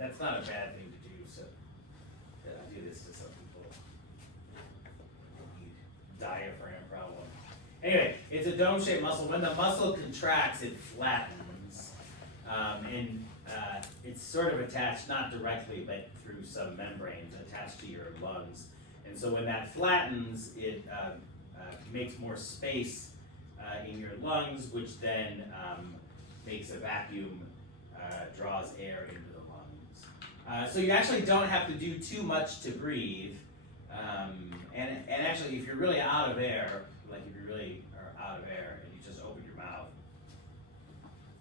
that's not a bad thing to do. So I do this to some people. Diaphragm problem. Anyway, it's a dome-shaped muscle. When the muscle contracts, it flattens, and it's sort of attached, not directly, but through some membranes attached to your lungs. And so when that flattens, it makes more space in your lungs, which then makes a vacuum, draws air into the lungs. So you actually don't have to do too much to breathe. And actually, if you're really out of air, like if you really are out of air and you just open your mouth,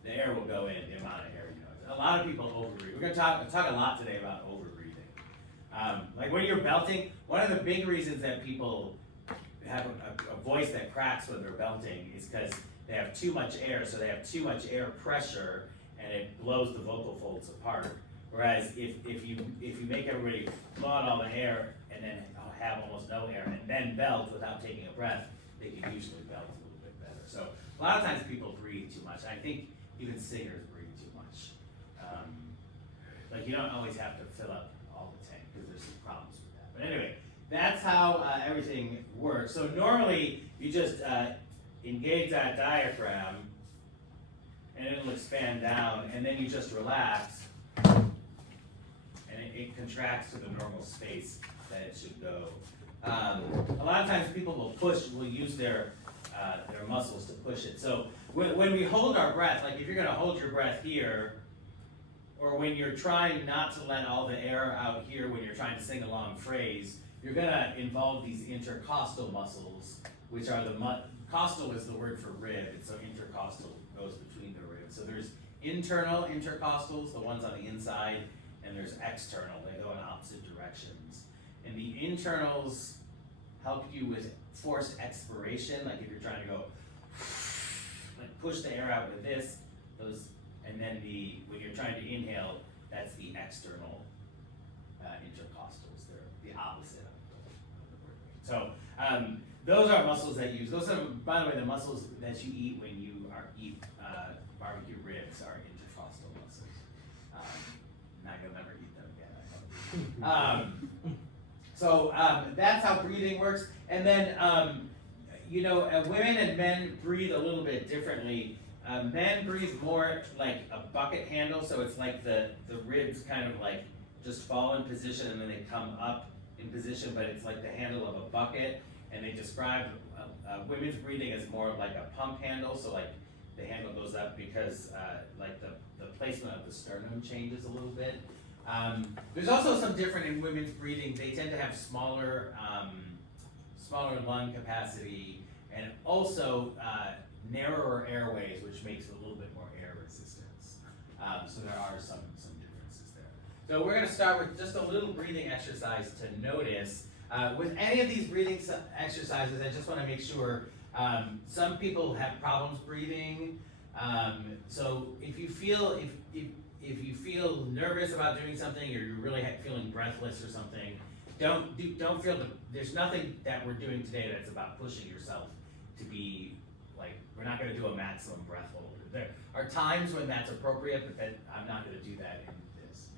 the air will go in, the amount of air you know. A lot of people overbreathe. We're going to talk a lot today about overbreathing. Like when you're belting, one of the big reasons that people have a voice that cracks when they're belting is because they have too much air, so they have too much air pressure, and it blows the vocal folds apart. Whereas if you make everybody blow out all the air and then have almost no air and then belt without taking a breath, they can usually belt a little bit better. So a lot of times people breathe too much. I think even singers breathe too much. Like you don't always have to fill up all the tank because there's some problems with that. But anyway, that's how everything works. So normally you just engage that diaphragm and it'll expand down, and then you just relax and it contracts to the normal space that it should go. A lot of times people will use their muscles to push it. So when we hold our breath, like if you're gonna hold your breath here, or when you're trying not to let all the air out here when you're trying to sing a long phrase, you're gonna involve these intercostal muscles, which are costal is the word for rib, and so intercostal goes between the ribs. So there's internal intercostals, the ones on the inside, and there's external, they go in opposite directions. And the internals help you with forced expiration, like if you're trying to go, like push the air out with this, and then when you're trying to inhale, that's the external intercostals. They're the opposite of the word. So those are muscles that you use. Those are, by the way, the muscles that you eat when you eat barbecue ribs are intercostal muscles. Now you'll never eat them again, I hope. So that's how breathing works. And then, women and men breathe a little bit differently. Men breathe more like a bucket handle, so it's like the ribs kind of like just fall in position and then they come up in position, but it's like the handle of a bucket. And they describe women's breathing as more like a pump handle, so like the handle goes up because like the placement of the sternum changes a little bit. There's also some different in women's breathing. They tend to have smaller lung capacity and also narrower airways, which makes it a little bit more air resistance. So there are some differences there. So we're going to start with just a little breathing exercise to notice. With any of these breathing exercises, I just want to make sure some people have problems breathing. So if you feel if you feel nervous about doing something, or you're really feeling breathless or something, don't feel there's nothing that we're doing today that's about pushing yourself to be like, we're not going to do a maximum breath hold. There are times when that's appropriate, but I'm not going to do that in this.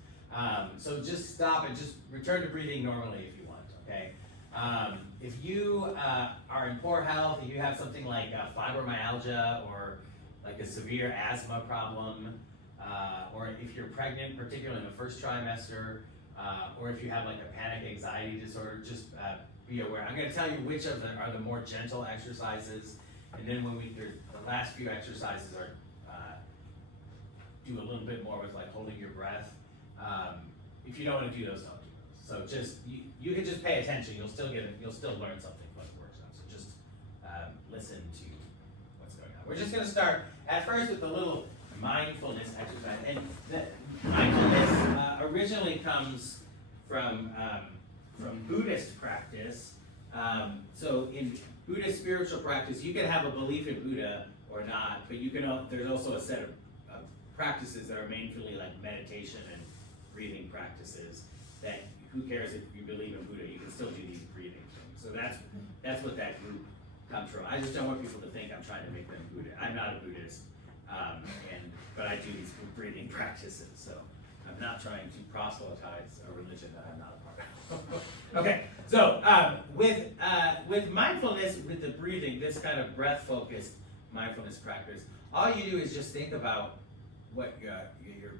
So just stop and just return to breathing normally if you want, okay? If you are in poor health, if you have something like fibromyalgia or like a severe asthma problem, or if you're pregnant, particularly in the first trimester, or if you have like a panic anxiety disorder, just be aware. I'm going to tell you which of them are the more gentle exercises, and then the last few exercises are do a little bit more with like holding your breath. If you don't want to do those, don't do those. So just you can just pay attention. You'll still learn something from the workshop. So just listen to what's going on. We're just going to start at first with a little mindfulness exercise, and the mindfulness originally comes from Buddhist practice. So in Buddhist spiritual practice, you can have a belief in Buddha or not, but there's also a set of practices that are mainly like meditation and breathing practices that who cares if you believe in Buddha, you can still do these breathing things. So that's what that group comes from. I just don't want people to think I'm trying to make them Buddha. I'm not a Buddhist, but I do these breathing practices, so I'm not trying to proselytize a religion that I'm not a part of. Okay, so with mindfulness, with the breathing, this kind of breath-focused mindfulness practice, all you do is just think about what your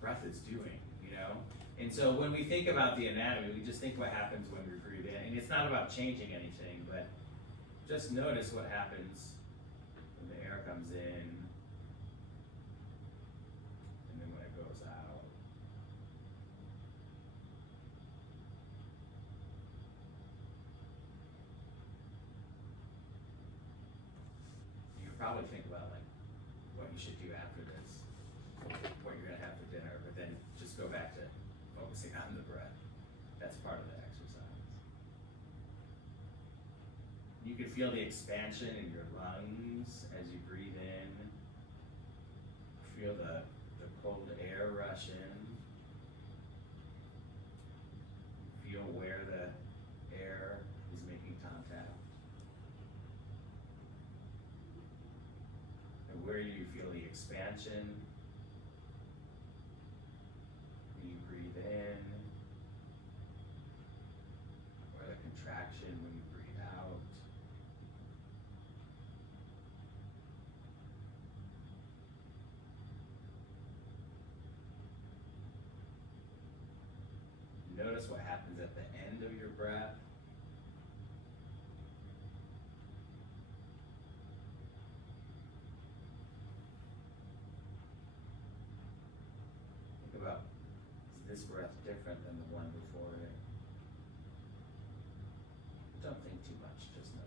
breath is doing, you know? And so when we think about the anatomy, we just think what happens when we breathe in. And it's not about changing anything, but just notice what happens when the air comes in and then when it goes out. You could probably think about like what you should do after this, what you're gonna have for dinner, but then just go back to focusing on the breath. That's part of the exercise. You can feel the expansion in your lungs as you breathe in. Feel the cold air rush in. Feel where the air is making contact. And where you feel the expansion when you breathe in, or the contraction when you breathe out. Notice what happens at the end of your breath. Think about, is this breath different than the one before it? Don't think too much, just notice.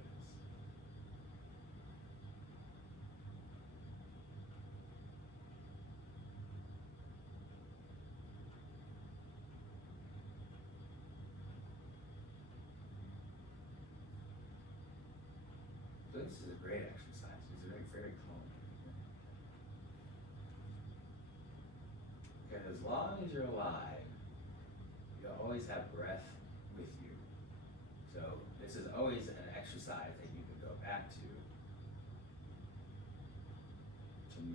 So this is a great exercise. It's very, very calming. Because as long as you're alive, you'll always have breath with you. So this is always an exercise that you can go back to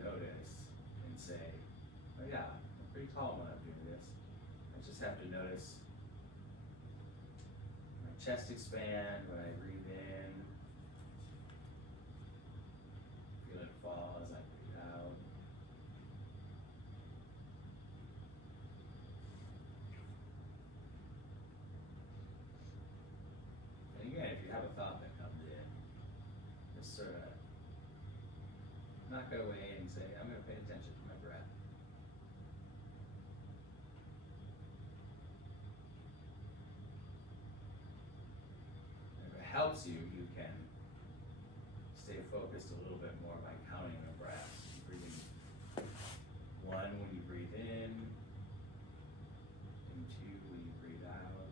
notice and say, oh yeah, I'm pretty calm when I'm doing this. I just have to notice my chest expand when I breathe in. Feel it fall as I breathe out. And again, if you have a thought that comes in, just sort of knock it away and say, I'm going to pay attention to my breath. And if it helps you, you can stay focused a little bit more by counting the breaths. Breathing one when you breathe in, and two when you breathe out,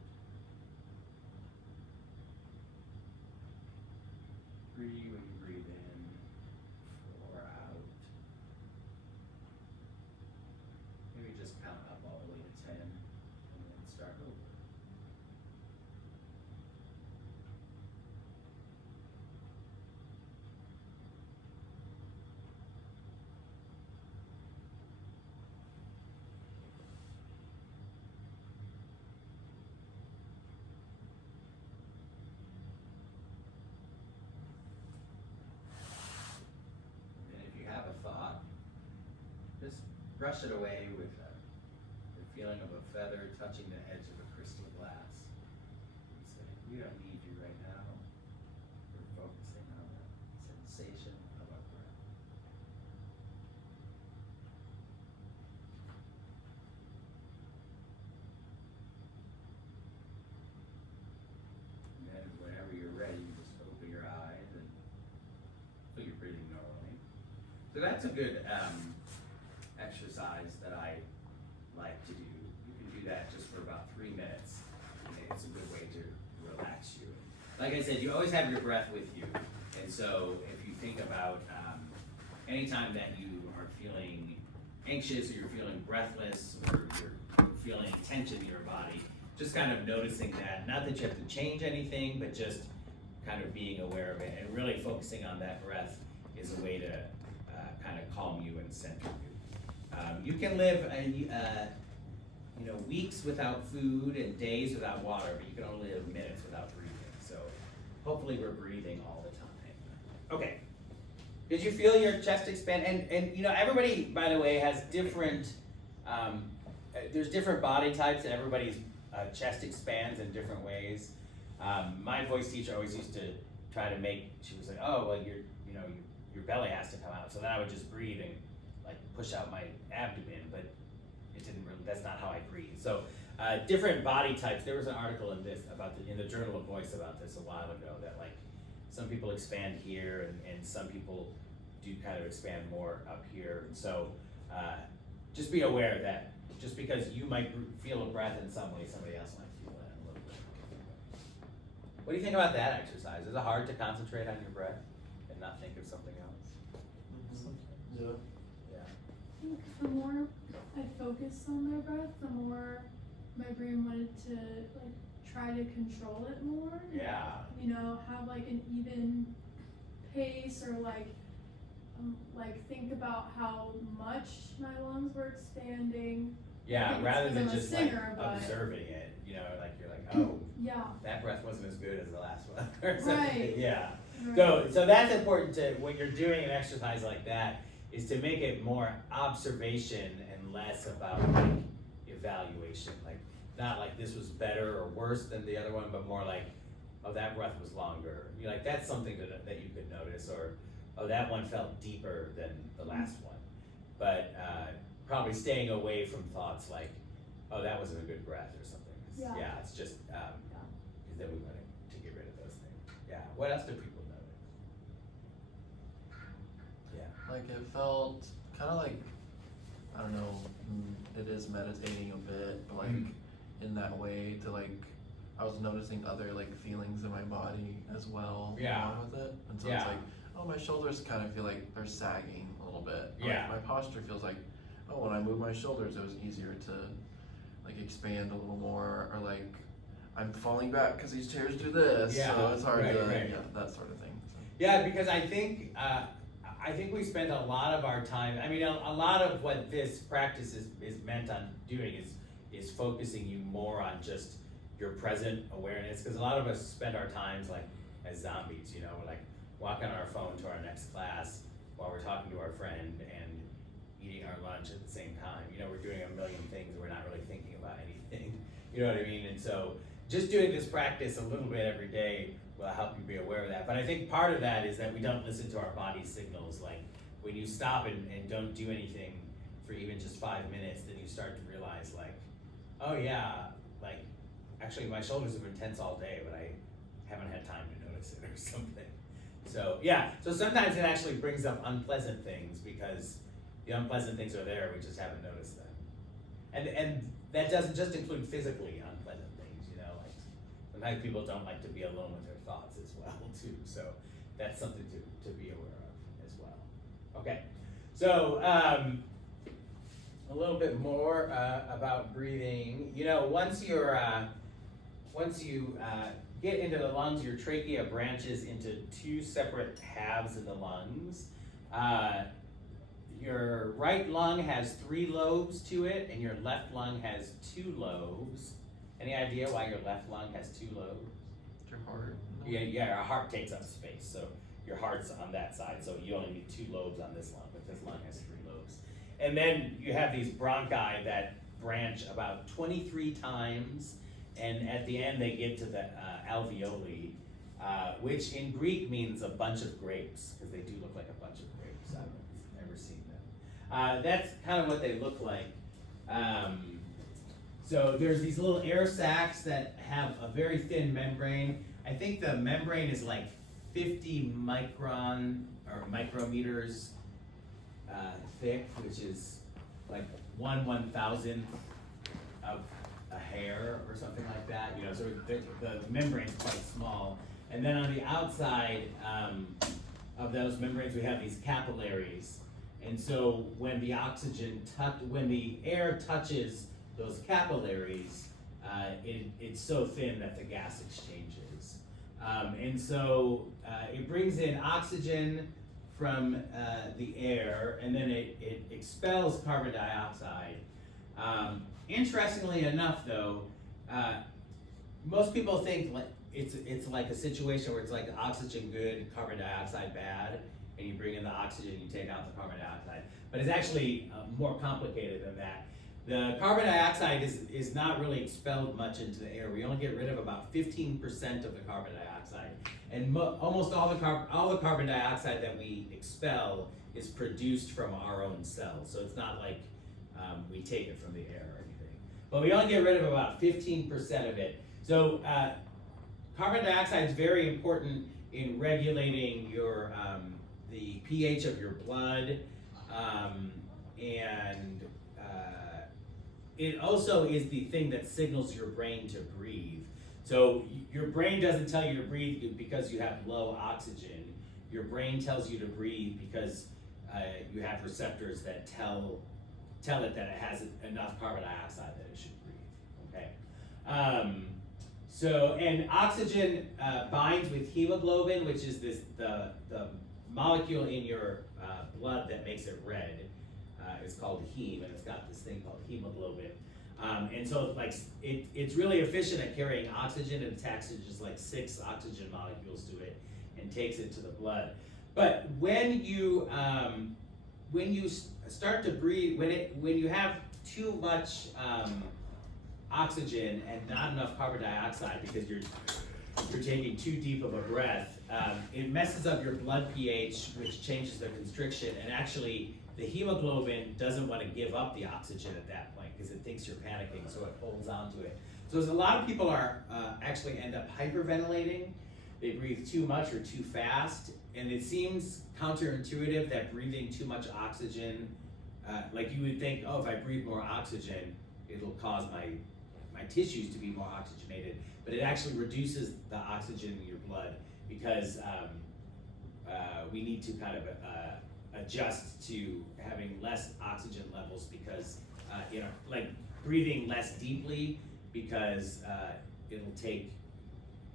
three when you breathe in, four out. Maybe just count up all the way to 10 and then start over. Just brush it away with the feeling of a feather touching the edge of a crystal glass. You say, we don't need you right now. We're focusing on the sensation of our breath. And then whenever you're ready, you just open your eyes and feel you're breathing normally. So that's a good exercise that I like to do. You can do that just for about 3 minutes. It's a good way to relax you. Like I said, you always have your breath with you. And so if you think about anytime that you are feeling anxious or you're feeling breathless or you're feeling tension in your body, just kind of noticing that. Not that you have to change anything, but just kind of being aware of it and really focusing on that breath is a way to kind of calm you and center you. You can live weeks without food and days without water, but you can only live minutes without breathing. So hopefully we're breathing all the time. Okay. Did you feel your chest expand? And everybody, by the way, has different, there's different body types, and everybody's chest expands in different ways. My voice teacher always used to try to she was like, oh, well, your belly has to come out. So then I would just breathe and like push out my abdomen, but it didn't really, that's not how I breathe. So different body types. There was an article in the Journal of Voice about this a while ago, that like some people expand here and some people do kind of expand more up here. And so just be aware that just because you might feel a breath in some way, somebody else might feel that a little bit. What do you think about that exercise? Is it hard to concentrate on your breath and not think of something else? Yeah. Yeah. I think the more I focused on my breath, the more my brain wanted to like try to control it more. Yeah. Have like an even pace, or like think about how much my lungs were expanding. Yeah, rather than just singer, like observing it, like you're like, oh, yeah, that breath wasn't as good as the last one, or something. Right. Yeah. Right. So that's important to when you're doing an exercise like that, is to make it more observation and less about like evaluation. Like not like this was better or worse than the other one, but more like, oh, that breath was longer. You're like, that's something that you could notice, or oh, that one felt deeper than the last one. But probably staying away from thoughts like, oh, that wasn't a good breath or something. Yeah, it's just because then we want to get rid of those things. Yeah. What else do people notice? Yeah. Like it felt kind of like, I don't know, it is meditating a bit, but like in that way to like, I was noticing other like feelings in my body as well. Yeah. Along with it. And so Yeah. it's like, oh, my shoulders kind of feel like they're sagging a little bit. Or, Yeah. like, my posture feels like, oh, when I move my shoulders, it was easier to like expand a little more, or like I'm falling back because these chairs do this, Yeah, so it's hard right, to, right. yeah, that sort of thing. So. Yeah, because I think we spend a lot of our time. I mean, a lot of what this practice is meant on doing is focusing you more on just your present awareness. Because a lot of us spend our times like as zombies, like walking on our phone to our next class while we're talking to our friend and eating our lunch at the same time. We're doing a million things, we're not really thinking about anything. You know what I mean? And so just doing this practice a little bit every day will help you be aware of that. But I think part of that is that we don't listen to our body signals. Like when you stop and don't do anything for even just 5 minutes, then you start to realize like, oh yeah, like actually my shoulders have been tense all day, but I haven't had time to notice it or something. So yeah, so sometimes it actually brings up unpleasant things because the unpleasant things are there, we just haven't noticed them. And that doesn't just include physically unpleasant things, like sometimes people don't like to be alone with their thoughts as well too. So that's something to be aware of as well. Okay, so a little bit more about breathing. Once you get into the lungs, your trachea branches into two separate halves of the lungs. Your right lung has 3 lobes to it, and your left lung has 2 lobes. Any idea why your left lung has 2 lobes? Your heart. Yeah, our heart takes up space, so your heart's on that side, so you only need 2 lobes on this lung, but this lung has 3 lobes. And then you have these bronchi that branch about 23 times, and at the end they get to the alveoli, which in Greek means a bunch of grapes, because they do look like a bunch of grapes. I've never seen them. That's kind of what they look like. So there's these little air sacs that have a very thin membrane. I think the membrane is like 50 micron or micrometers thick, which is like 1/1000th of a hair or something like that. So the membrane's quite small. And then on the outside of those membranes, we have these capillaries. And so when the when the air touches those capillaries, it's so thin that the gas exchanges. And so it brings in oxygen from the air, and then it expels carbon dioxide. Interestingly enough, though, most people think like it's like a situation where it's like oxygen good, carbon dioxide bad, and you bring in the oxygen, you take out the carbon dioxide. But it's actually more complicated than that. The carbon dioxide is not really expelled much into the air. We only get rid of about 15% of the carbon dioxide, and almost all the carbon dioxide that we expel is produced from our own cells. So it's not like we take it from the air or anything. But we only get rid of about 15% of it. So carbon dioxide is very important in regulating your the pH of your blood, and it also is the thing that signals your brain to breathe. So your brain doesn't tell you to breathe because you have low oxygen. Your brain tells you to breathe because you have receptors that tell it that it has enough carbon dioxide that it should breathe. Okay. So and oxygen binds with hemoglobin, which is the molecule in your blood that makes it red. It's called heme, and it's got this thing called hemoglobin. And so like it's really efficient at carrying oxygen, and attaches just like 6 oxygen molecules to it and takes it to the blood. But when you start to breathe, when you have too much oxygen and not enough carbon dioxide because you're taking too deep of a breath, it messes up your blood pH, which changes the constriction, and actually the hemoglobin doesn't want to give up the oxygen at that point because it thinks you're panicking, so it holds on to it. So as a lot of people are actually end up hyperventilating. They breathe too much or too fast, and it seems counterintuitive that breathing too much oxygen, like you would think, oh, if I breathe more oxygen, it'll cause my tissues to be more oxygenated, but it actually reduces the oxygen in your blood because we need to kind of adjust to having less oxygen levels because, like breathing less deeply because it'll take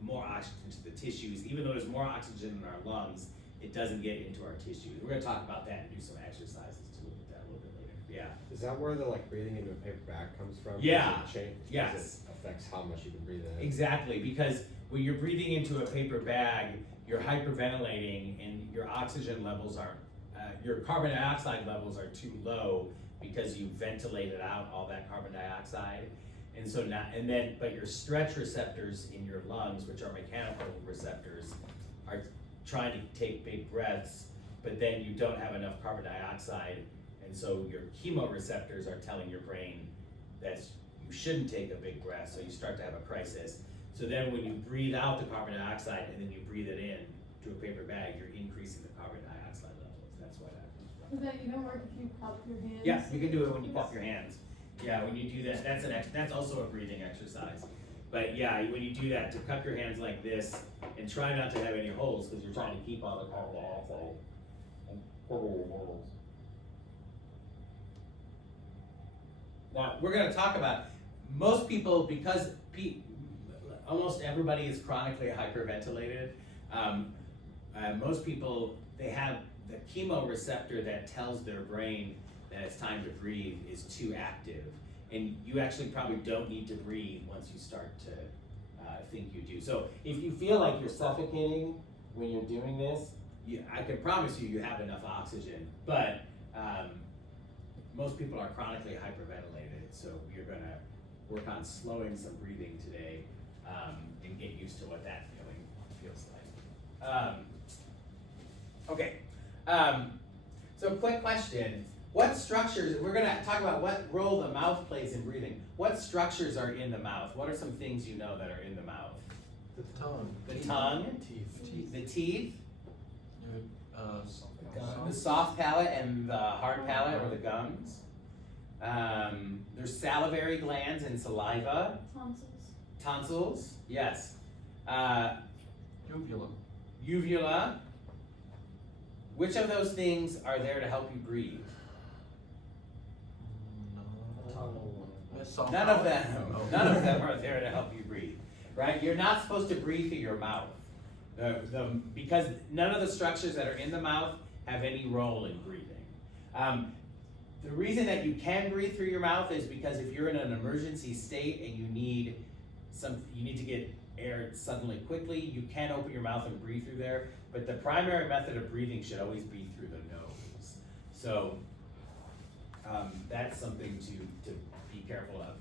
more oxygen to the tissues. Even though there's more oxygen in our lungs, it doesn't get into our tissues. We're gonna talk about that and do some exercises to look at that a little bit later. Yeah. Is that where the like breathing into a paper bag comes from? Yeah. Does it change? Yes. Because it affects how much you can breathe in. Exactly, because when you're breathing into a paper bag, you're hyperventilating and your oxygen levels are, your carbon dioxide levels are too low because you ventilated out all that carbon dioxide. And so now, but your stretch receptors in your lungs, which are mechanical receptors, are trying to take big breaths, but then you don't have enough carbon dioxide, and so your chemoreceptors are telling your brain that you shouldn't take a big breath, so you start to have a crisis. So then when you breathe out the carbon dioxide and then you breathe it in to a paper bag, you're increasing the carbon dioxide levels. That's why that comes from. Does that even work if you cup your hands? Yeah, you can do it when you cup your hands. Yeah, when you do that, that's also a breathing exercise. But yeah, when you do that, to cup your hands like this and try not to have any holes because you're trying to keep all the carbon dioxide and cover your nose. Now, we're going to talk about most people, because almost everybody is chronically hyperventilated. Most people, they have the chemoreceptor that tells their brain that it's time to breathe is too active. And you actually probably don't need to breathe once you start to think you do. So if you feel like you're suffocating when you're doing this, I can promise you have enough oxygen, but most people are chronically hyperventilated, so we're gonna work on slowing some breathing today and get used to what that feeling feels like. Okay, so quick question. What structures, we're gonna talk about what role the mouth plays in breathing. What structures are in the mouth? What are some things you know that are in the mouth? The tongue. The tongue, Teeth. the teeth, the Soft. soft palate and the hard palate or the gums. There's salivary glands and saliva. Tonsils. Tonsils, yes. Uvula. Uvula. Which of those things are there to help you breathe? Soft None of palate? them. Oh. None of them are there to help you breathe, right? You're not supposed to breathe through your mouth. Because none of the structures that are in the mouth have any role in breathing. The reason that you can breathe through your mouth is because if you're in an emergency state and you need to get air suddenly quickly, you can open your mouth and breathe through there, but the primary method of breathing should always be through the nose. So that's something to be careful of.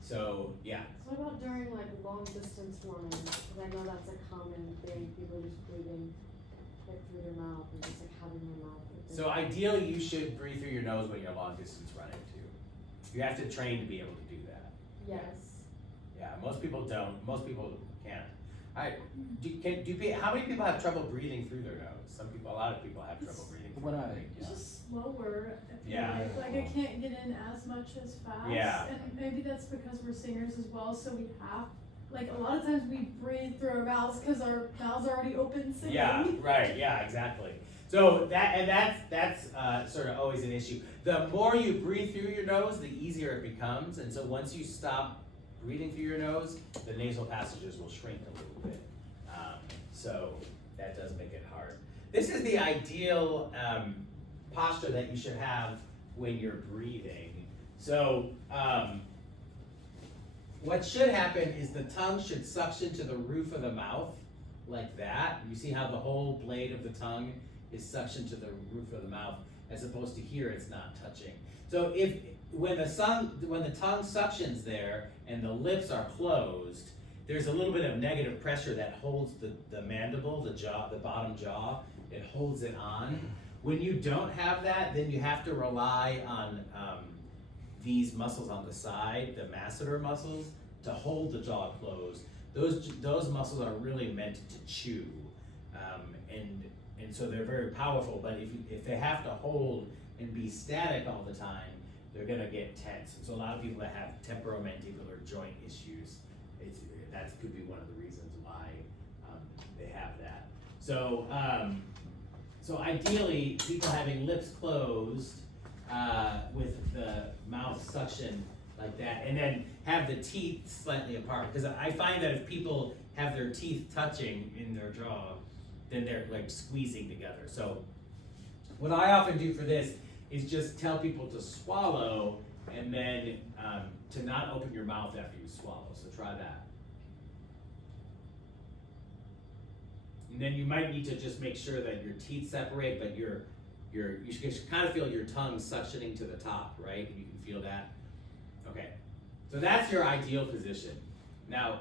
So yeah. So what about during like long distance running? Because I know that's a common thing, people just breathing like through their mouth and just like having their mouth open. So ideally you should breathe through your nose when you're long distance running too. You have to train to be able to do that. Yes. Yeah, most people don't. Most people can't. How many people have trouble breathing through their nose? A lot of people have trouble breathing through their nose. It's just slower, I feel Yeah. like I can't get in as much as fast. Yeah. And maybe that's because we're singers as well, so we have, like a lot of times we breathe through our mouths because our mouths are already open singing. Yeah, right, yeah, exactly. So that's sort of always an issue. The more you breathe through your nose, the easier it becomes, and so once you stop breathing through your nose, the nasal passages will shrink a little bit. So that does make it hard. This is the ideal posture that you should have when you're breathing. So what should happen is the tongue should suction to the roof of the mouth like that. You see how the whole blade of the tongue is suctioned to the roof of the mouth, as opposed to here it's not touching. So when the tongue suctions there and the lips are closed, there's a little bit of negative pressure that holds the mandible, the jaw, the bottom jaw. It holds it on. When you don't have that, then you have to rely on these muscles on the side, the masseter muscles, to hold the jaw closed. Those muscles are really meant to chew, and so they're very powerful. But if they have to hold and be static all the time, they're gonna get tense. And so a lot of people that have temporomandibular joint issues, that could be one of the reasons why they have that. So so ideally, people having lips closed with the mouth suction like that, and then have the teeth slightly apart. Because I find that if people have their teeth touching in their jaw, then they're like squeezing together. So what I often do for this is just tell people to swallow and then to not open your mouth after you swallow. So try that. And then you might need to just make sure that your teeth separate, but you should kind of feel your tongue suctioning to the top, right? You can feel that. Okay, so that's your ideal position. Now,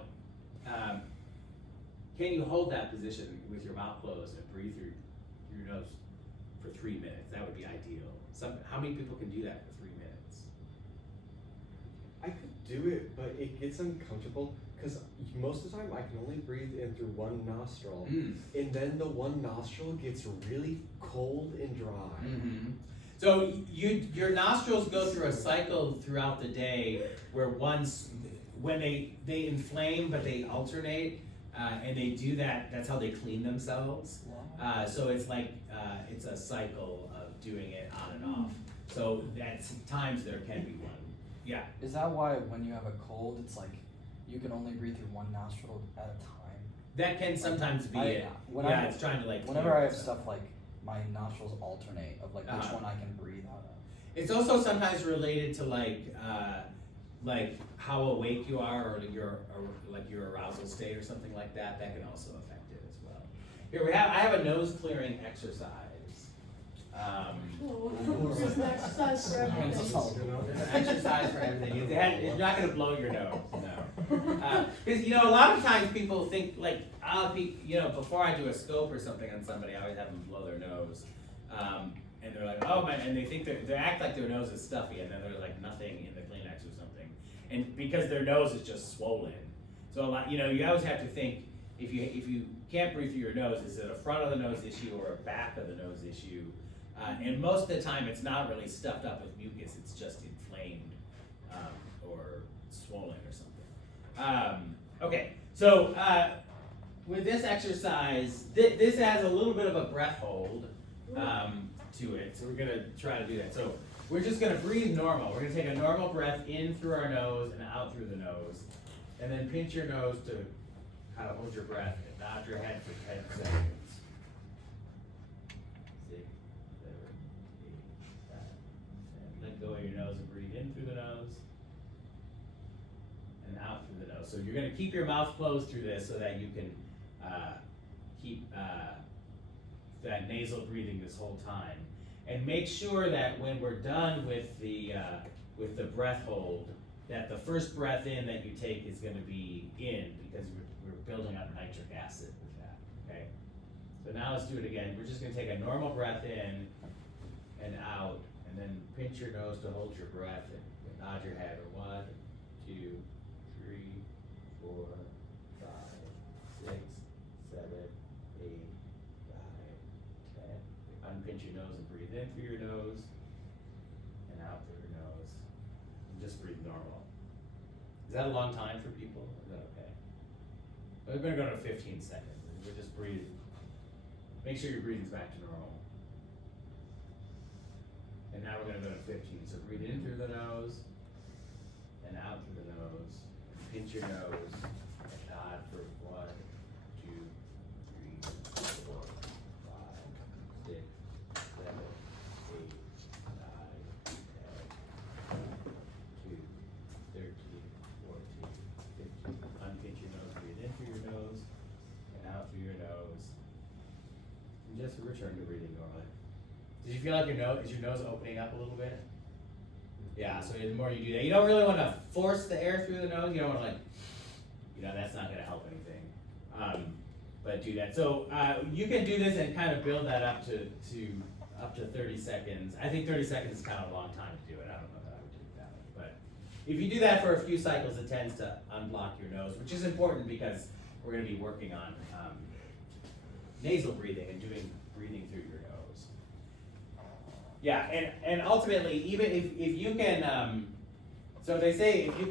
can you hold that position with your mouth closed and breathe through your nose for 3 minutes? That would be ideal. How many people can do that for 3 minutes? I could do it, but it gets uncomfortable because most of the time I can only breathe in through one nostril, and then the one nostril gets really cold and dry. Mm-hmm. So your nostrils go through a cycle throughout the day where when they inflame but they alternate, and they do that. That's how they clean themselves. So it's like it's a cycle of doing it on and off. So at times there can be one. Yeah. Is that why when you have a cold, it's like you can only breathe through one nostril at a time? That can sometimes be it. It's trying to like. Whenever I have stuff like my nostrils alternate of like which one I can breathe out of. It's also sometimes related to like how awake you are, or your arousal state or something like that. That can also affect it as well. Here I have a nose clearing exercise. There's an exercise for everything. There's an exercise for everything. It's not going to blow your nose, no. Because a lot of times people think like before I do a scope or something on somebody, I always have them blow their nose, and they're like, oh my, and they think they act like their nose is stuffy, and then there's like nothing in the Kleenex or something, and because their nose is just swollen. So a lot, you always have to think if you can't breathe through your nose, is it a front of the nose issue or a back of the nose issue? And most of the time, it's not really stuffed up with mucus; it's just inflamed or swollen or something. Okay, so with this exercise, this has a little bit of a breath hold to it, so we're gonna try to do that. So we're just gonna breathe normal. We're gonna take a normal breath in through our nose and out through the nose, and then pinch your nose to kind of hold your breath and nod your head for 10 seconds. 6, 7, 8, 9, your nose and breathe in through the nose and out through the nose. So you're going to keep your mouth closed through this so that you can keep that nasal breathing this whole time. And make sure that when we're done with the breath hold, that the first breath in that you take is going to be in, because we're building up nitric acid with that, okay? So now let's do it again. We're just going to take a normal breath in and out, and then pinch your nose to hold your breath and nod your head. 1, 2, 3, 4, 5, 6, 7, 8, 9, 10. Unpinch your nose and breathe in through your nose and out through your nose. And just breathe normal. Is that a long time for people? Or is that okay? We're gonna go to 15 seconds. We'll just breathe. Make sure your breathing's back to normal. And now we're gonna go to 15. So breathe in through the nose and out through the nose. Pinch your nose and nod for 1, 2, 3, 4, 5, 6, 7, 8, 9, 10, 2, 13, 14, 15. Unpinch your nose, breathe in through your nose and out through your nose. And just return to breathing normally. Did you feel like is your nose opening up a little bit? Yeah, so the more you do that, you don't really want to force the air through the nose. You don't want to that's not going to help anything. But do that. So you can do this and kind of build that up to 30 seconds. I think 30 seconds is kind of a long time to do it. I don't know that I would do it that way. But if you do that for a few cycles, it tends to unblock your nose, which is important because we're going to be working on nasal breathing and doing breathing through your nose. Yeah, and ultimately, even if you can, so they say if you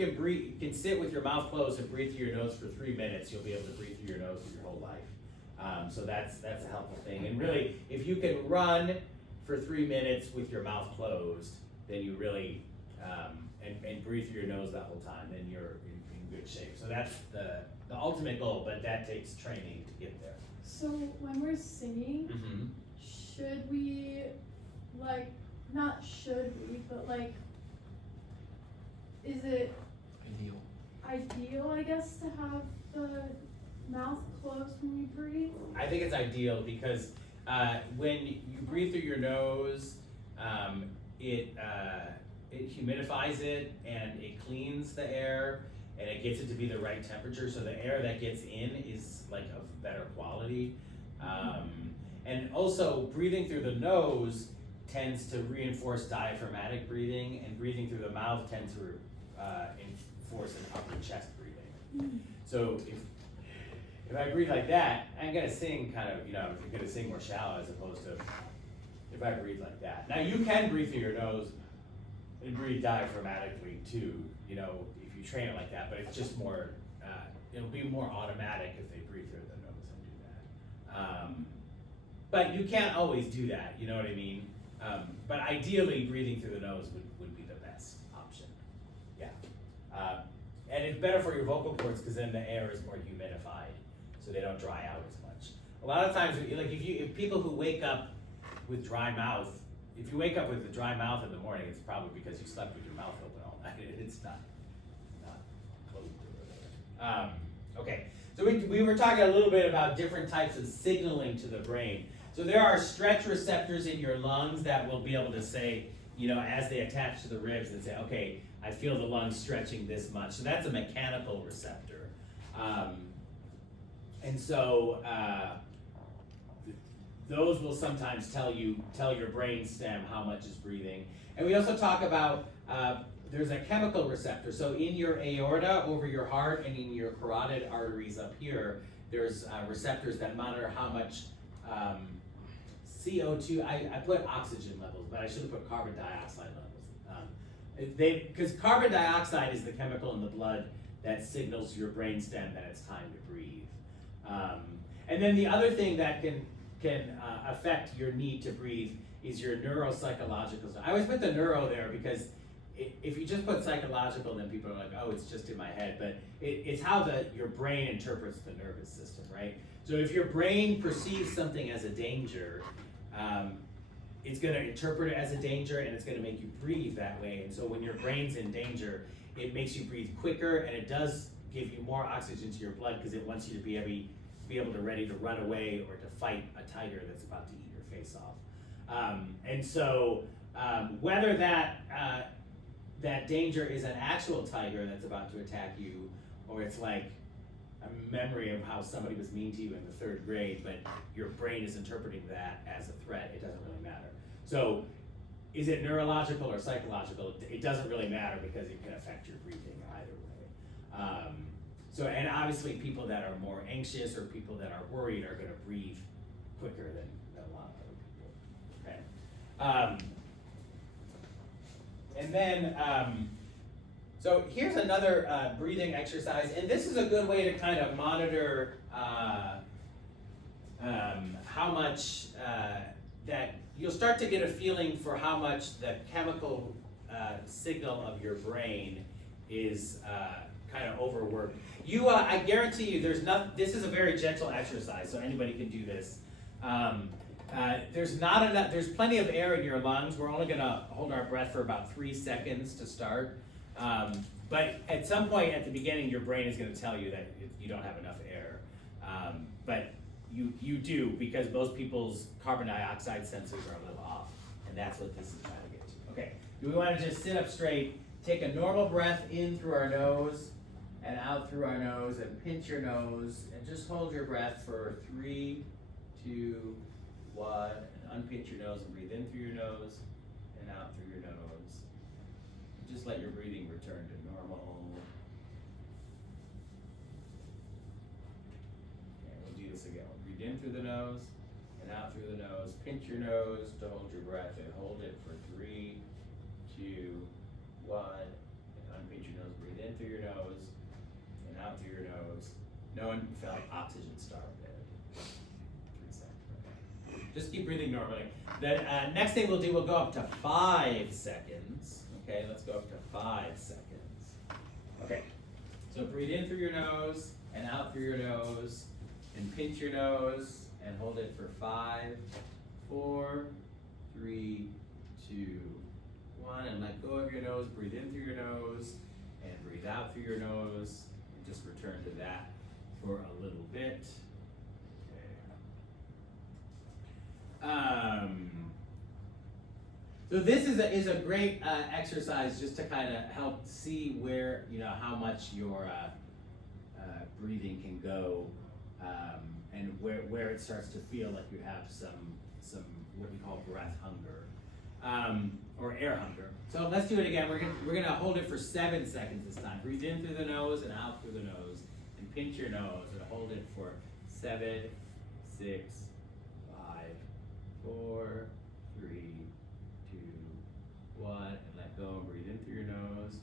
can sit with your mouth closed and breathe through your nose for 3 minutes, you'll be able to breathe through your nose for your whole life. So that's a helpful thing. And really, if you can run for 3 minutes with your mouth closed, then you really, and breathe through your nose that whole time, then you're in good shape. So that's the ultimate goal, but that takes training to get there. So when we're singing, should we, not should we, but is it ideal, I guess, to have the mouth closed when you breathe? I think it's ideal because when you breathe through your nose, it humidifies it and it cleans the air and it gets it to be the right temperature. So the air that gets in is of better quality. And also breathing through the nose tends to reinforce diaphragmatic breathing, and breathing through the mouth tends to enforce an upper chest breathing. So if I breathe like that, I'm gonna sing kind of, I'm gonna sing more shallow as opposed to if I breathe like that. Now you can breathe through your nose and breathe diaphragmatically too, if you train it like that, but it's just more, it'll be more automatic if they breathe through the nose and do that. But you can't always do that, you know what I mean? But ideally, breathing through the nose would be the best option. Yeah. And it's better for your vocal cords because then the air is more humidified, so they don't dry out as much. A lot of times, if people who wake up with dry mouth, if you wake up with a dry mouth in the morning, it's probably because you slept with your mouth open all night. It's not closed or whatever. Okay, so we were talking a little bit about different types of signaling to the brain. So there are stretch receptors in your lungs that will be able to say, as they attach to the ribs and say, okay, I feel the lungs stretching this much. So that's a mechanical receptor. And so those will sometimes tell your brain stem how much is breathing. And we also talk about, there's a chemical receptor. So in your aorta over your heart and in your carotid arteries up here, there's receptors that monitor how much CO2, I put oxygen levels, but I should have put carbon dioxide levels. Because carbon dioxide is the chemical in the blood that signals your brainstem that it's time to breathe. And then the other thing that can affect your need to breathe is your neuropsychological. I always put the neuro there because if you just put psychological, then people are like, oh, it's just in my head. But it's how your brain interprets the nervous system, right? So if your brain perceives something as a danger, it's gonna interpret it as a danger, and it's gonna make you breathe that way. And so when your brain's in danger, it makes you breathe quicker, and it does give you more oxygen to your blood because it wants you to be able to ready to run away or to fight a tiger that's about to eat your face off. And so whether that danger is an actual tiger that's about to attack you, or it's like a memory of how somebody was mean to you in the 3rd grade, but your brain is interpreting that as a threat, it doesn't really matter. So is it neurological or psychological? It doesn't really matter because it can affect your breathing either way. So, and obviously people that are more anxious or people that are worried are gonna breathe quicker than a lot of other people, okay? And then, so here's another breathing exercise, and this is a good way to kind of monitor how much that you'll start to get a feeling for how much the chemical signal of your brain is kind of overworked. I guarantee you, this is a very gentle exercise, so anybody can do this. There's plenty of air in your lungs. We're only gonna hold our breath for about 3 seconds to start. But at some point at the beginning, your brain is gonna tell you that you don't have enough air. But you do, because most people's carbon dioxide sensors are a little off, and that's what this is trying to get to. Okay, do we wanna just sit up straight, take a normal breath in through our nose, and out through our nose, and pinch your nose, and just hold your breath for 3, 2, 1, and unpinch your nose and breathe in through your nose, and out through your nose. Just let your breathing return to normal. Okay, we'll do this again. We'll breathe in through the nose, and out through the nose. Pinch your nose to hold your breath, and hold it for 3, 2, 1, and unpinch your nose, breathe in through your nose, and out through your nose. No one felt oxygen starved there. 3 seconds, okay. Just keep breathing normally. The next thing we'll do, we'll go up to 5 seconds. Okay, let's go up to 5 seconds. Okay, so breathe in through your nose, and out through your nose, and pinch your nose, and hold it for 5, 4, 3, 2, 1, and let go of your nose. Breathe in through your nose, and breathe out through your nose, and just return to that for a little bit. Okay. So this is a great exercise just to kind of help see where, how much your breathing can go, and where it starts to feel like you have some what we call breath hunger, or air hunger. So let's do it again. We're gonna hold it for 7 seconds this time. Breathe in through the nose and out through the nose, and pinch your nose and hold it for 7, 6, 5, 4, 3, 2, 1, and let go and breathe in through your nose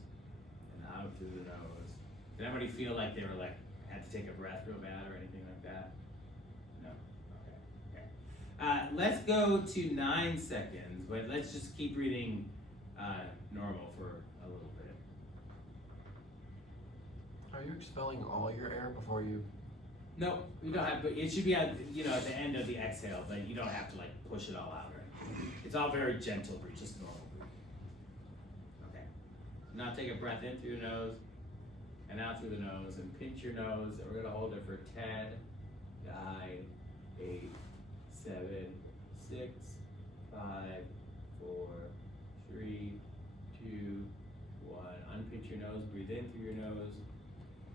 and out through the nose. Did anybody feel like they were had to take a breath real bad or anything like that? No? Okay. Let's go to 9 seconds, but let's just keep breathing normal for a little bit. Are you expelling all your air before you? No, you don't have, but it should be at the end of the exhale, but you don't have to push it all out or anything. It's all very gentle breathing, just normal breathing. Okay. Now take a breath in through your nose and out through the nose, and pinch your nose, and we're gonna hold it for 10, 9, 8, 7, 6, 5, 4, 3, 2, 1. Unpinch your nose, breathe in through your nose,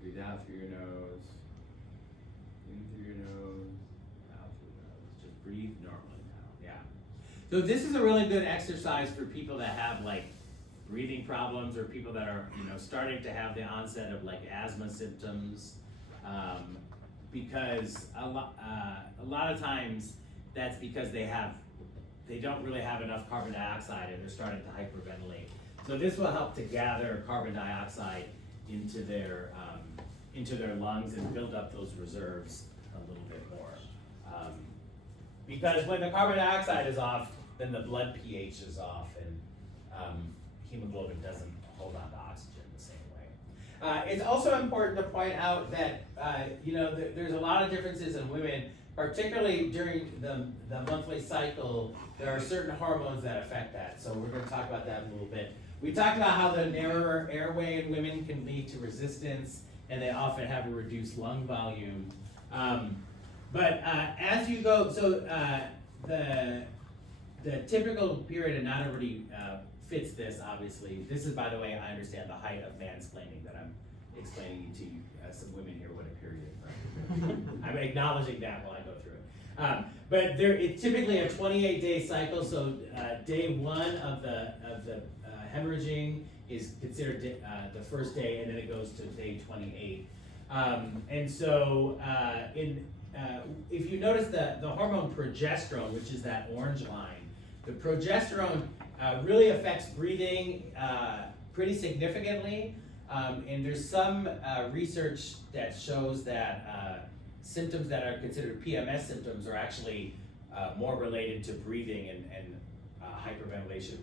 breathe out through your nose. In through your nose, out through your nose. Just breathe normally now. Yeah. So this is a really good exercise for people that have breathing problems, or people that are starting to have the onset of asthma symptoms, because a lot of times that's because they don't really have enough carbon dioxide and they're starting to hyperventilate. So this will help to gather carbon dioxide into their lungs and build up those reserves a little bit more. Because when the carbon dioxide is off, then the blood pH is off, and hemoglobin doesn't hold on to oxygen the same way. It's also important to point out that there's a lot of differences in women. particularly during the monthly cycle, there are certain hormones that affect that. So we're going to talk about that in a little bit. We talked about how the narrower airway in women can lead to resistance, and they often have a reduced lung volume. But as you go, so the typical period, and not everybody fits this, obviously. This is, by the way, I understand the height of mansplaining that I'm explaining to you. Some women here what a period is. Right? I'm acknowledging that while I go through it. But it's typically a 28-day cycle. So day 1 of the hemorrhaging is considered the first day, and then it goes to day 28. And so if you notice the hormone progesterone, which is that orange line, the progesterone really affects breathing pretty significantly. And there's some research that shows that symptoms that are considered PMS symptoms are actually more related to breathing and hyperventilation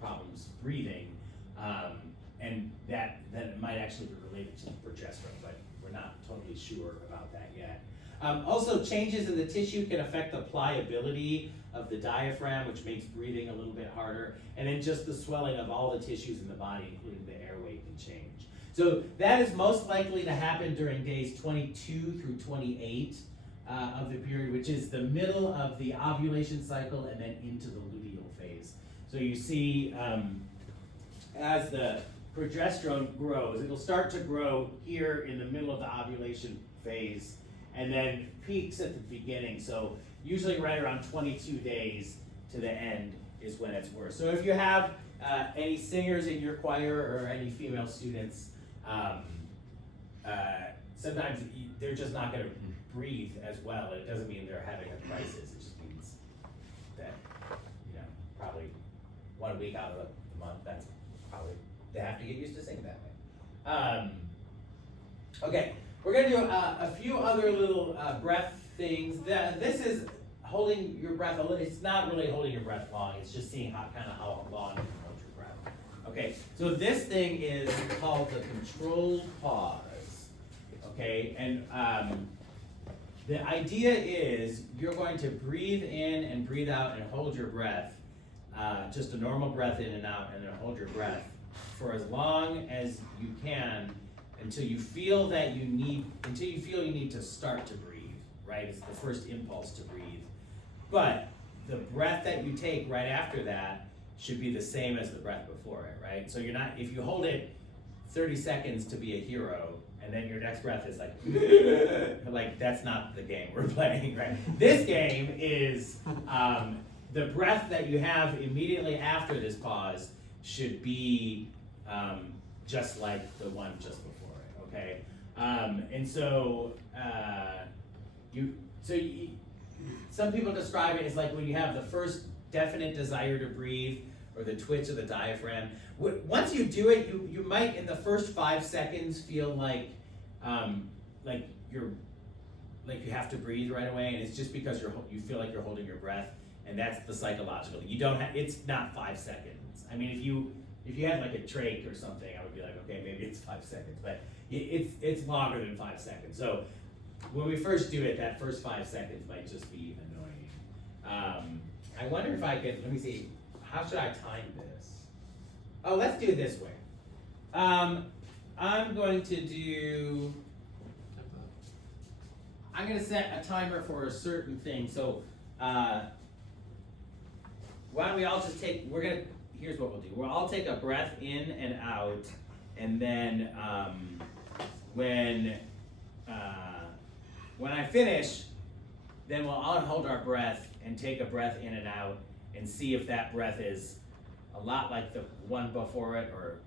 problems breathing, and that might actually be related to progesterone, but we're not totally sure about that yet. Also, changes in the tissue can affect the pliability of the diaphragm, which makes breathing a little bit harder, and then just the swelling of all the tissues in the body, including the airway, can change. So that is most likely to happen during days 22 through 28 of the period, which is the middle of the ovulation cycle and then into the luteal phase. So you see as the progesterone grows, it'll start to grow here in the middle of the ovulation phase and then peaks at the beginning. So usually right around 22 days to the end is when it's worse. So if you have any singers in your choir or any female students, sometimes they're just not going to breathe as well. It doesn't mean they're having a crisis. It just means that, probably 1 week out of the month, that's probably, they have to get used to singing that way. Okay, we're going to do a few other little breath things. This is holding your breath a little. It's not really holding your breath long. It's just seeing how long you can hold your breath. Okay, so this thing is called the controlled pause. Okay, and the idea is you're going to breathe in and breathe out and hold your breath, just a normal breath in and out, and then hold your breath for as long as you can until you feel you need to start to breathe, right? It's the first impulse to breathe. But the breath that you take right after that should be the same as the breath before it, right? So if you hold it 30 seconds to be a hero, and then your next breath is like that's not the game we're playing, right? This game is the breath that you have immediately after this pause should be just like the one just before it, okay? And so some people describe it as like when you have the first definite desire to breathe or the twitch of the diaphragm. Once you do it, you might in the first 5 seconds feel like you have to breathe right away, and it's just because you feel like you're holding your breath, and that's the psychological. It's not 5 seconds. I mean, if you had like a trach or something, I would be like, okay, maybe it's 5 seconds, but it's longer than 5 seconds. So when we first do it, that first 5 seconds might just be annoying. I wonder if I could, let me see, how should I time this? Oh, let's do it this way. I'm going to set a timer for a certain thing. So why don't we all just here's what we'll do. We'll all take a breath in and out, and then when I finish, then we'll all hold our breath and take a breath in and out and see if that breath is a lot like the one before it or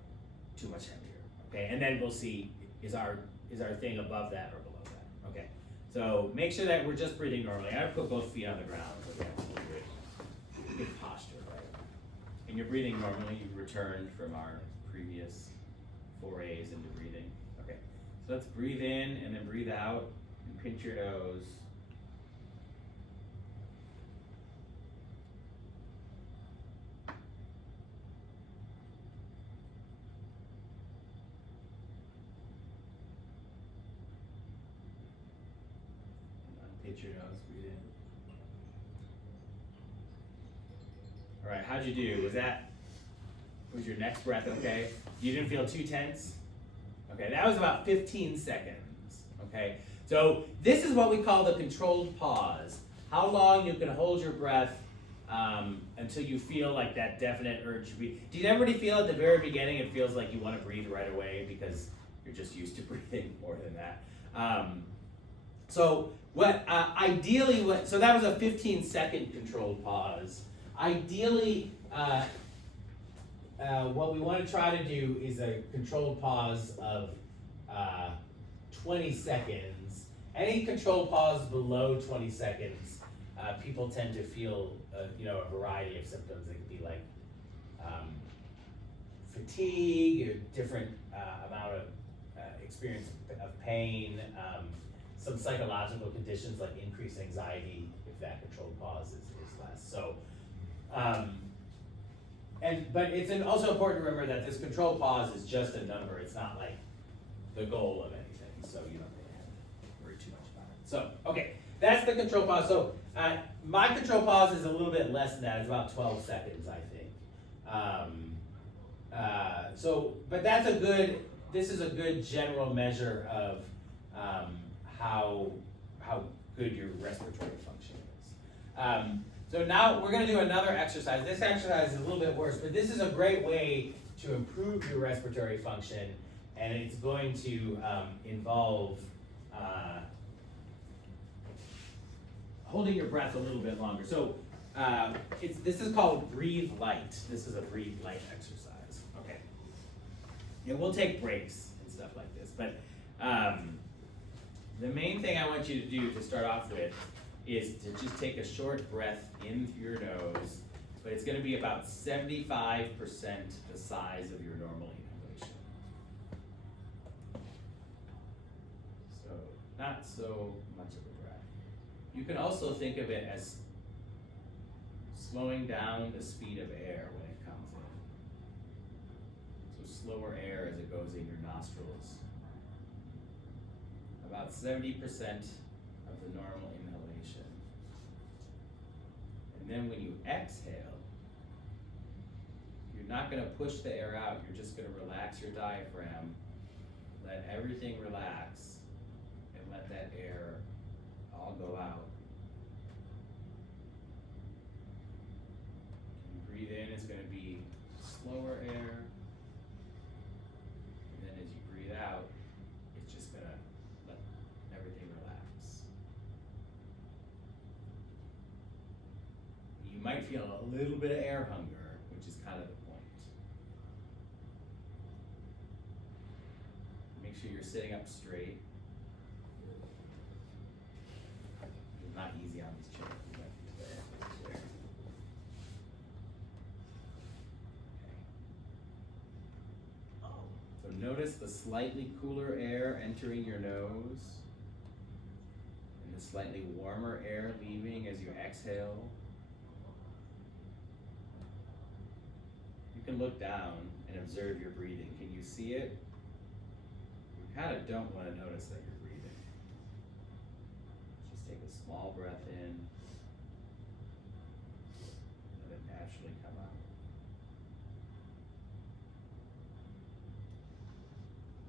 too much heavier. Okay, and then we'll see is our thing above that or below that. Okay, so make sure that we're just breathing normally. I put both feet on the ground so we have a good posture, right? And you're breathing normally. You've returned from our previous forays into breathing. Okay, so let's breathe in and then breathe out and pinch your nose. at your nose, breathe in. All right, how'd you do? Was your next breath okay? You didn't feel too tense? Okay, that was about 15 seconds, okay? So this is what we call the controlled pause. How long you can hold your breath until you feel like that definite urge to breathe. Do you everybody feel at the very beginning it feels like you want to breathe right away because you're just used to breathing more than that? So that was a 15-second controlled pause. Ideally, what we want to try to do is a controlled pause of 20 seconds. Any controlled pause below 20 seconds, people tend to feel a variety of symptoms. It could be like fatigue, or different amount of experience of pain, some psychological conditions like increased anxiety if that controlled pause is less. So, but it's also important to remember that this controlled pause is just a number. It's not like the goal of anything, so you don't really have to worry too much about it. So, okay, that's the control pause. So, my control pause is a little bit less than that. It's about 12 seconds, I think. But this is a good general measure of how good your respiratory function is. So now we're going to do another exercise. This exercise is a little bit worse, but this is a great way to improve your respiratory function, and it's going to involve holding your breath a little bit longer. So this is called breathe light. This is a breathe light exercise. Okay. And we'll take breaks and stuff like this, but the main thing I want you to do to start off with is to just take a short breath in through your nose, but it's going to be about 75% the size of your normal inhalation. So not so much of a breath. You can also think of it as slowing down the speed of air when it comes in. So slower air as it goes in your nostrils. About 70% of the normal inhalation. And then when you exhale, you're not going to push the air out, you're just going to relax your diaphragm, let everything relax, and let that air all go out. And breathe in is going to be slower air, and then as you breathe out, it's just going to let everything relax. You might feel a little bit of air hunger, which is kind of the point. Make sure you're sitting up straight. It's not easy on these chairs. You might need to go up this chair. Okay. So notice the slightly cooler air entering your nose and the slightly warmer air leaving as you exhale. You can look down and observe your breathing. Can you see it? You kind of don't want to notice that you're breathing. Just take a small breath in, let it naturally come out.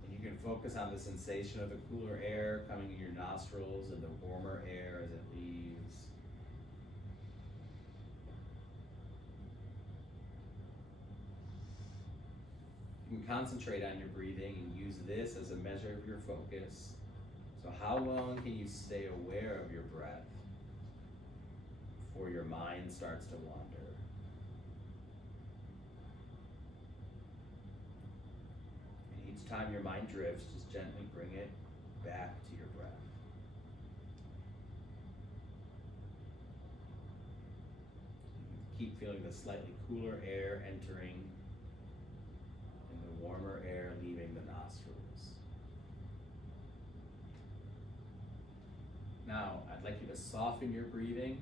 And you can focus on the sensation of the cooler air coming in your nostrils and the warmer air as it leaves. You can concentrate on your breathing and use this as a measure of your focus. So how long can you stay aware of your breath before your mind starts to wander? And each time your mind drifts, just gently bring it back to your breath. Keep feeling the slightly cooler air entering and the warmer air leaving the nostrils. Now, I'd like you to soften your breathing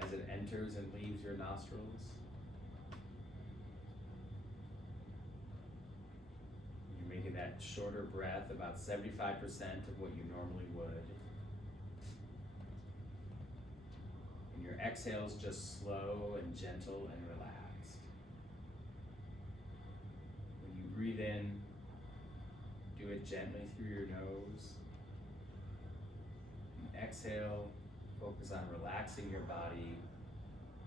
as it enters and leaves your nostrils. You're making that shorter breath, about 75% of what you normally would. Your exhale's just slow and gentle and relaxed. When you breathe in, do it gently through your nose. And exhale, focus on relaxing your body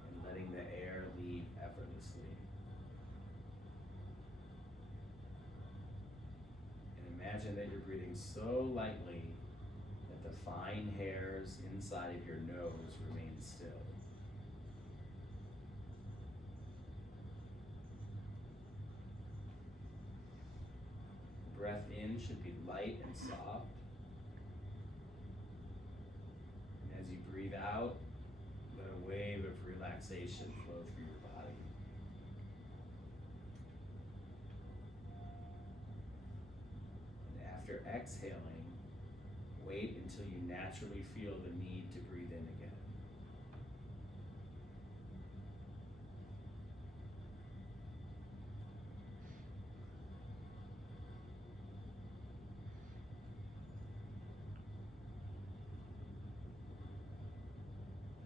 and letting the air leave effortlessly. And imagine that you're breathing so lightly that the fine hairs inside of your nose remain still. The breath in should be light and soft. And as you breathe out, let a wave of relaxation flow through your body. And after exhaling, wait until you naturally feel the need to breathe in again.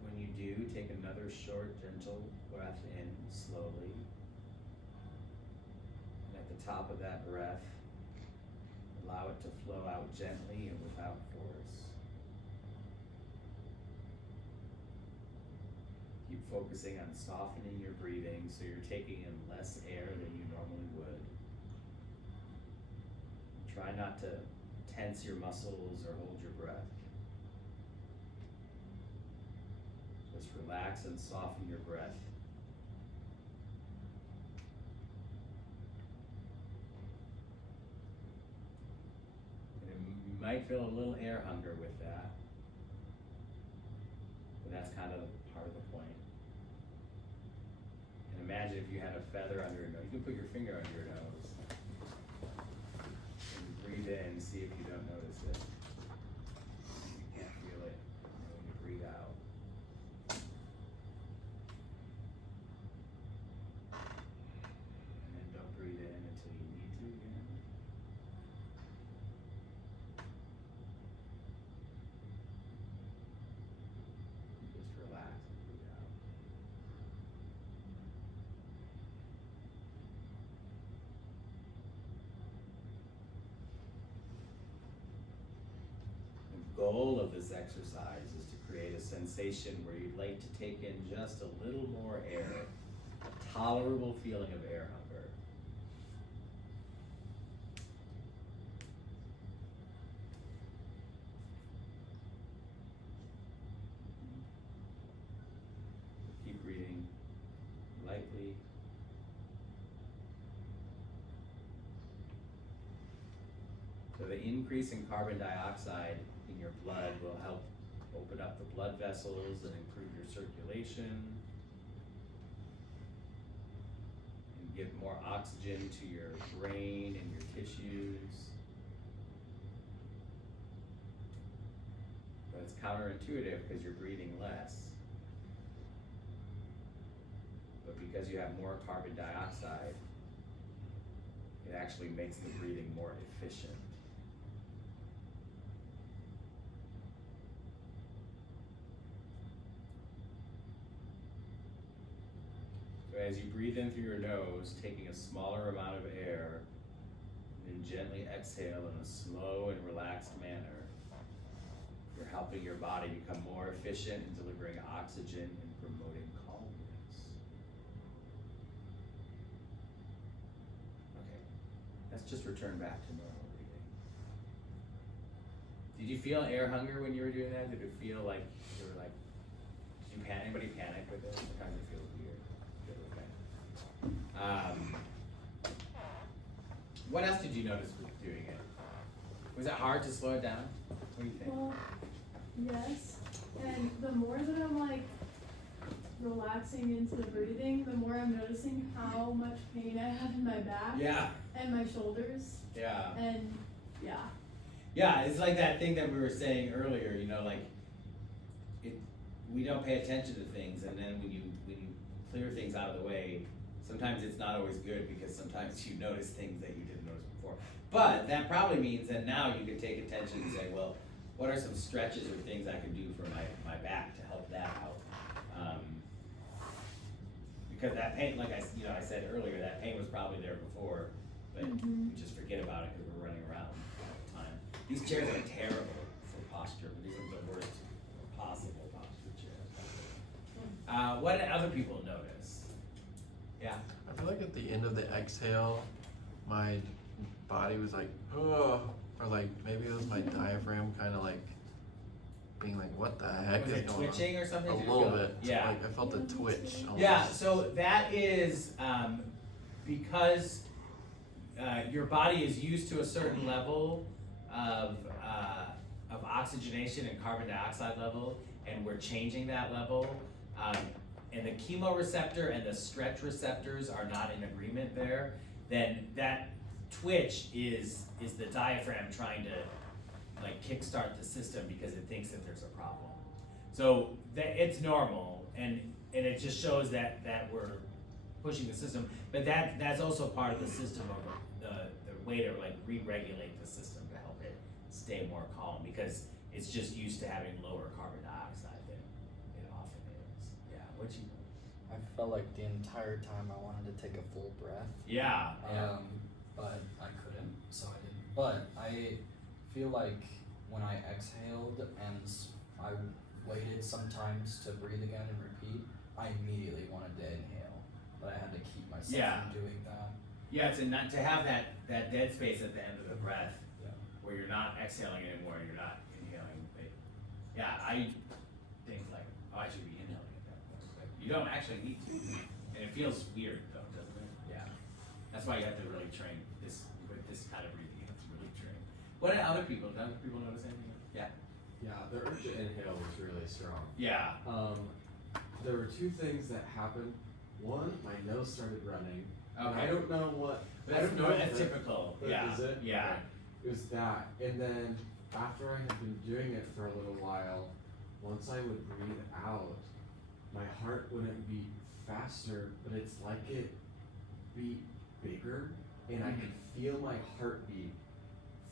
When you do, take another short, gentle breath in slowly. And at the top of that breath, allow it to flow out gently and without force. Keep focusing on softening your breathing so you're taking in less air than you normally would. Try not to tense your muscles or hold your breath. Just relax and soften your breath. You might feel a little air hunger with that, but that's kind of part of the point. And imagine if you had a feather under your nose. You can put your finger under your nose and breathe in, see if you don't notice it. You can't feel it. And when you breathe out, and then don't breathe in until you need to again. Just relax and breathe out. The goal of this exercise is to create a sensation where you'd like to take in just a little more air, a tolerable feeling of air hunger. Keep breathing lightly. So the increase in carbon dioxide in your blood will help open up the blood vessels and improve your circulation and give more oxygen to your brain and your tissues. But it's counterintuitive because you're breathing less. But because you have more carbon dioxide, it actually makes the breathing more efficient. So as you breathe in through your nose, taking a smaller amount of air, and then gently exhale in a slow and relaxed manner, you're helping your body become more efficient in delivering oxygen and promoting calmness. Okay, let's just return back to normal breathing. Did you feel air hunger when you were doing that? Did it feel like you were like, did you anybody panic with it? Sometimes it feels weird. What else did you notice with doing it? Was it hard to slow it down? What do you think? Well, yes. And the more that I'm like relaxing into the breathing, the more I'm noticing how much pain I have in my back Yeah, and my shoulders. yeah. And yeah. Yeah, it's like that thing that we were saying earlier, you know, like we don't pay attention to things, and then when you clear things out of the way, sometimes it's not always good because sometimes you notice things that you didn't notice before. But that probably means that now you can take attention and say, well, what are some stretches or things I can do for my back to help that out? because that pain, like I said earlier, that pain was probably there before, but we just forget about it because we're running around all the time. These chairs are terrible for posture. These are the worst possible posture chairs. What did other people notice? Yeah. I feel like at the end of the exhale, my body was like, oh, or like maybe it was my diaphragm kind of like being like, what the heck Was is it going twitching or something? on? Did A you little feel- bit. Yeah. Like I felt the twitch. Almost. Yeah, so that is because your body is used to a certain level of oxygenation and carbon dioxide level, and we're changing that level. And the chemoreceptor and the stretch receptors are not in agreement there. Then that twitch is the diaphragm trying to like kickstart the system because it thinks that there's a problem. So it's normal, and it just shows that we're pushing the system. But that's also part of the system of the way to like re-regulate the system to help it stay more calm, because it's just used to having lower carbon dioxide than it often is. Yeah, what you? I felt like the entire time I wanted to take a full breath. Yeah. But I couldn't, so I didn't. But I feel like when I exhaled and I waited sometimes to breathe again and repeat, I immediately wanted to inhale, but I had to keep myself Yeah. from doing that. Yeah, to have that dead space at the end of the breath, Yeah. where you're not exhaling anymore, you're not inhaling. But yeah, I think like, oh, I should be inhaling at that point. But you don't actually need to, and it feels weird though, doesn't it? Yeah, that's why you have to really train this with this kind of breathing. You have to really train. What did other people? Did other people notice anything? Yeah. Yeah, the urge to inhale was really strong. Yeah. There were two things that happened. One, my nose started running. And Okay. I don't know what. I That's, don't know if that's that- typical. that Yeah. is it? Yeah. Okay. It was that, and then after I had been doing it for a little while, once I would breathe out, my heart wouldn't beat faster, but it's like it beat bigger, and I could feel my heartbeat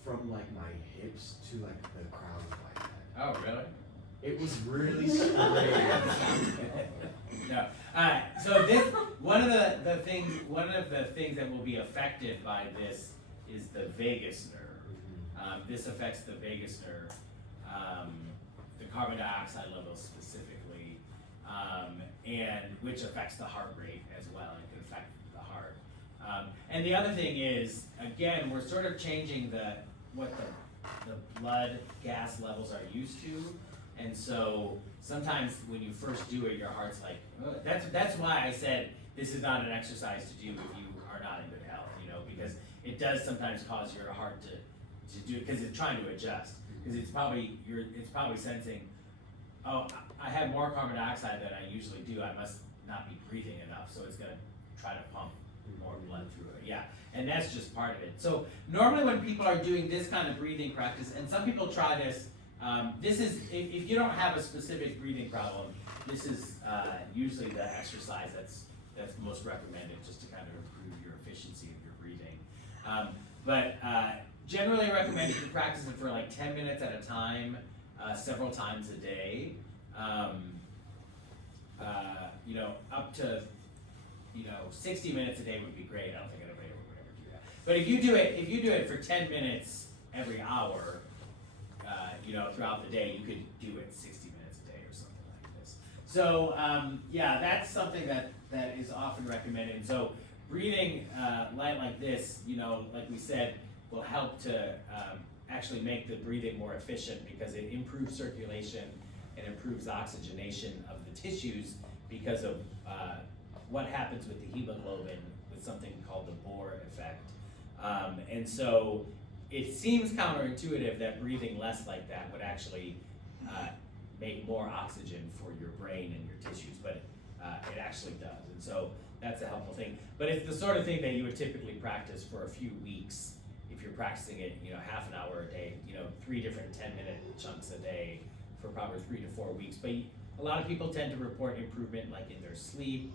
from like my hips to like the crown of my head. Oh, really? It was really strange. No. So this one of the things that will be affected by this is the vagus nerve. This affects the vagus nerve, the carbon dioxide levels specifically, and which affects the heart rate as well. It can affect the heart. And the other thing is, again, we're sort of changing what the blood gas levels are used to. And so sometimes when you first do it, your heart's like, ugh. That's why I said this is not an exercise to do if you are not in good health, because it does sometimes cause your heart to do it because it's trying to adjust. Because it's probably sensing, oh, I have more carbon dioxide than I usually do. I must not be breathing enough, so it's gonna try to pump more blood through it. Yeah, and that's just part of it. So normally when people are doing this kind of breathing practice, and some people try this. This is, if you don't have a specific breathing problem, this is usually the exercise that's most recommended, just to kind of improve your efficiency of your breathing. But generally recommend you practice it for like 10 minutes at a time, several times a day. Up to 60 minutes a day would be great. I don't think anybody would ever do that. But if you do it for 10 minutes every hour, throughout the day, you could do it 60 minutes a day or something like this. So that's something that is often recommended. So breathing light like this, like we said, will help to actually make the breathing more efficient because it improves circulation and improves oxygenation of the tissues because of what happens with the hemoglobin with something called the Bohr effect. And so it seems counterintuitive that breathing less like that would actually make more oxygen for your brain and your tissues, but it actually does. And so that's a helpful thing. But it's the sort of thing that you would typically practice for a few weeks if you're practicing it, half an hour a day, 3 different 10-minute chunks a day for probably 3 to 4 weeks. But a lot of people tend to report improvement like in their sleep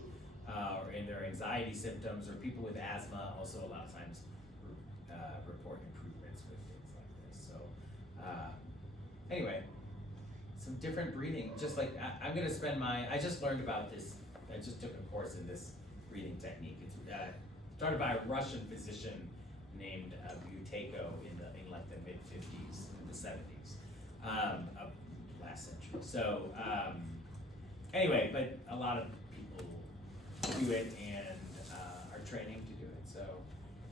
or in their anxiety symptoms, or people with asthma also a lot of times report improvements with things like this. So anyway, some different breathing. Just like I'm gonna spend I just learned about this. I just took a course in this breathing technique. It's started by a Russian physician named Buteyko in like the mid-50s, in the 70s of last century. So anyway, but a lot of people do it and are training to do it. So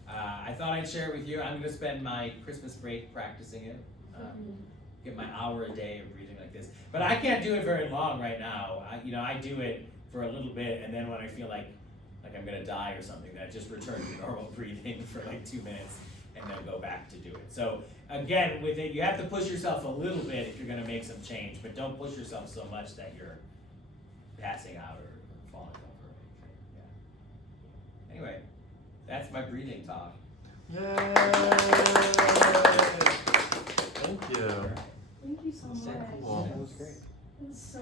I thought I'd share it with you. I'm going to spend my Christmas break practicing it. Get my hour a day of breathing like this. But I can't do it very long right now. I do it for a little bit, and then when I feel like I'm gonna die or something, then I just return to normal breathing for like 2 minutes and then go back to do it. So again, with it, you have to push yourself a little bit if you're gonna make some change, but don't push yourself so much that you're passing out or falling over or anything. Yeah. Anyway, that's my breathing talk. Yay! Thank you. Thank you so much. Cool. That was great. It was so